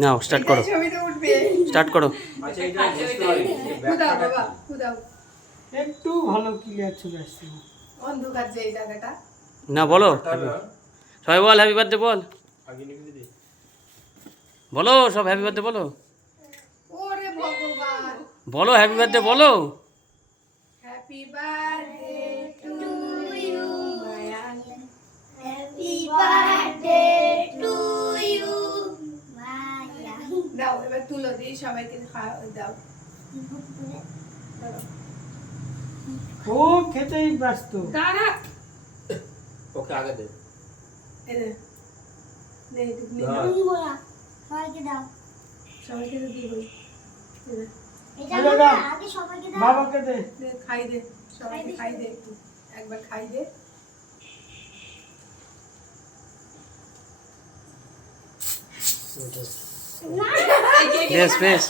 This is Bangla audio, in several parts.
নাও স্টার্ট করো, স্টার্ট করো। একটু ভালো ক্লিয়ার চলে আসছে অন্ধকার যে এই জায়গাটা। না বলো, সবাই বল হ্যাপি বার্থডে বল, বলো সব হ্যাপি বার্থডে বলো, ওরে ভগবান, বলো হ্যাপি বার্থডে বলো। Happy birthday to you Maya, Happy birthday to you, Maya. দাও এবার তুলো দিই সবাইকে দাও। ও খেতেই ব্যস্ত। দাঁড়া, ওকে আগে দে। এই নে, নে একটু নে, তুমি বলা, সবাইকে দাও। সবাইকে তো দিই বই। এটা আগে বলা, দাও। আগে সবাইকে দাও। বাবাকে দে। দে খাই দে, সবাইকে খাই দে একটু, একবার খাই দে। বেশ বেশ,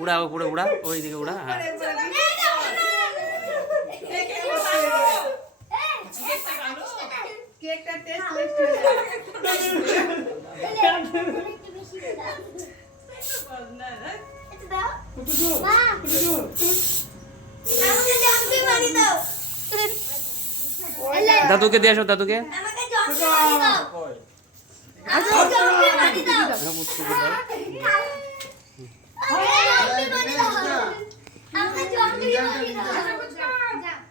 উড়াও উপরে উড়া, ওই দিকে উড়া। হ্যাঁ কেকটা টেস্ট হয়ে যায়। একটু দাও। একটু দূর, মা, একটু দূর। আমাকে জন্মে বাড়ি দাও। দাদুকে দিয়ে আসো, দাদুকে। আমাকে জন্মে বাড়ি দাও। আমাকে জন্মে বাড়ি দাও। হ্যাঁ, বুঝতে পারলাম। আমাকে জন্মে বাড়ি দাও। আমাকে জন্মে বাড়ি দাও।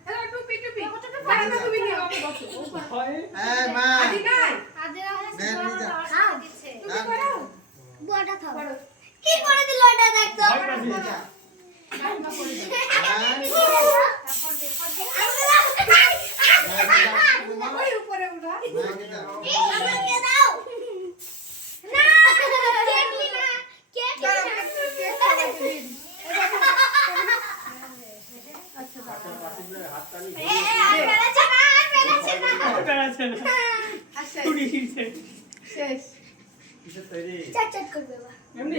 হ্যালো টুপি টুপি, দাঁড়া না তুমি নিয়ে আমাকে বসো। হয়। আদি নাই, খাও। তুমি করো। বুয়াটা খাও। কি করে দিল এটা দেখতো? ওই উপরে উঠা। আমাকে দাও। না, কেটলি না, কেটলি দাঁড়াও, না। কেক খাওয়াতে দিন। আচ্ছা দাঁড়াও। পেরেছে না, পেরেছে না। পেরেছে না। আর শেষ, ছুরি দিয়েছে। শেষ। চাট চাট করবে বা। এমনি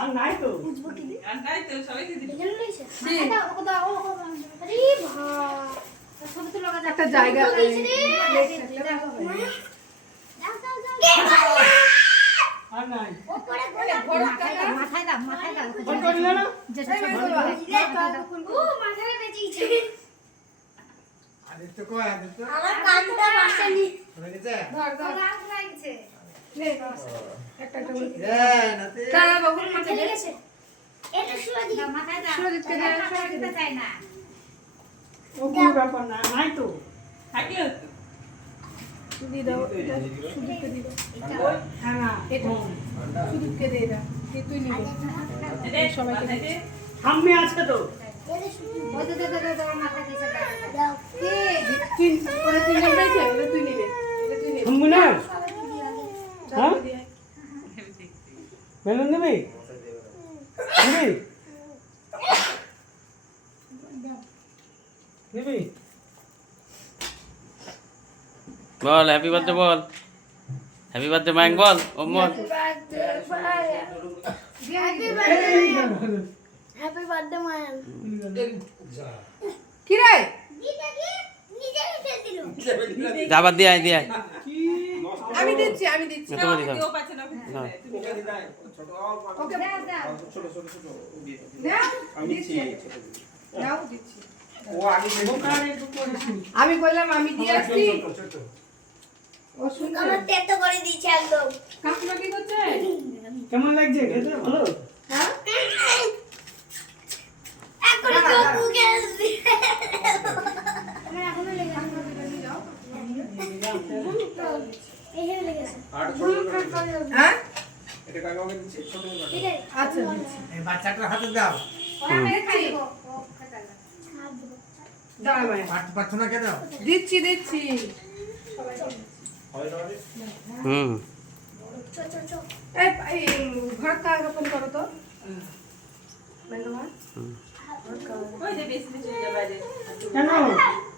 আর নাই তো। বুঝবো কি দি? এখানে রয়েছে? দিন। দাও, ওকে দাও, ওকে দাও। আরে ভাই। ছবি তো লাগা একটা জায়গা প্লেট থাকলে ভালো হয়। দাও দাও দাও। আর নাই। ওপরে গোলা মাথায় দাও, মাথায় দাও। ফোন করলে না? ও মাথায় বেঁচেছে। আমার কানটা বাসেনি। ধর ধর। রাত লাগছে। নে, একটা একটা করে। দাঁড়া বাবু, মাথায় চলে দে। গেছে। এটা শুয়ে দি। মাথায় দাও। সুরজিৎকে দে, সুরজিৎকে দে। ও কোনো ব্যাপার না, নাই তো। দিয়ে দাও, এটা সুদীপকে দিয়ে দাও। হ্যাঁ না। এটা সুদীপকে দিয়ে দাও। দিয়ে তুই নিবি। সবাইকে দে। সামনে আছে তো। এটা শুয়ে দাও। তুই ওরা তিনজন পেয়েছে, এটা তুই নিবি। এটা তুই নিবি। সামনে না? সবাইকে দিয়ে আগে। হ্যাঁ? সবাইকে দিয়ে। বেলুন দিবি? দিবি? দিবি? বল হ্যাপি বার্থডে বল, হ্যাপি বার্থডে মাইক বল, ওম বল। Happy birthday Mayan. কি রে? দিদা কি নিজে নিজে দিল। যাবার দিয়ে আয়, দিয়ে আয়। আমি দিচ্ছি, আমি দিচ্ছি। তোমার দিকে দাও। ওকে দাও দাও। দিচ্ছি। দাও দিচ্ছি। আমি বললাম আমি দিয়ে আসছি। ও শুনছো? আমার তেতো করে দিয়েছে একদম। কাকিমা কি করছে? কেমন লাগছে খেতে? ভালো? হ্যাঁ? এখন চোখ মুখে আসবে। আমার এখনো লেগে আছে। এইভাবে লেগে আছে। হ্যাঁ? ঠিক আছে। আচ্ছা দিচ্ছি। বাচ্চাটার হাতে দাও। দিচ্ছি। দাঁড়া ভাই। পাচ্ছ না কেন? দিচ্ছি দিচ্ছি। হুম চো চো চো। এই ঘর কাজ ওপেন করো তো। ম্যাডাম কেন?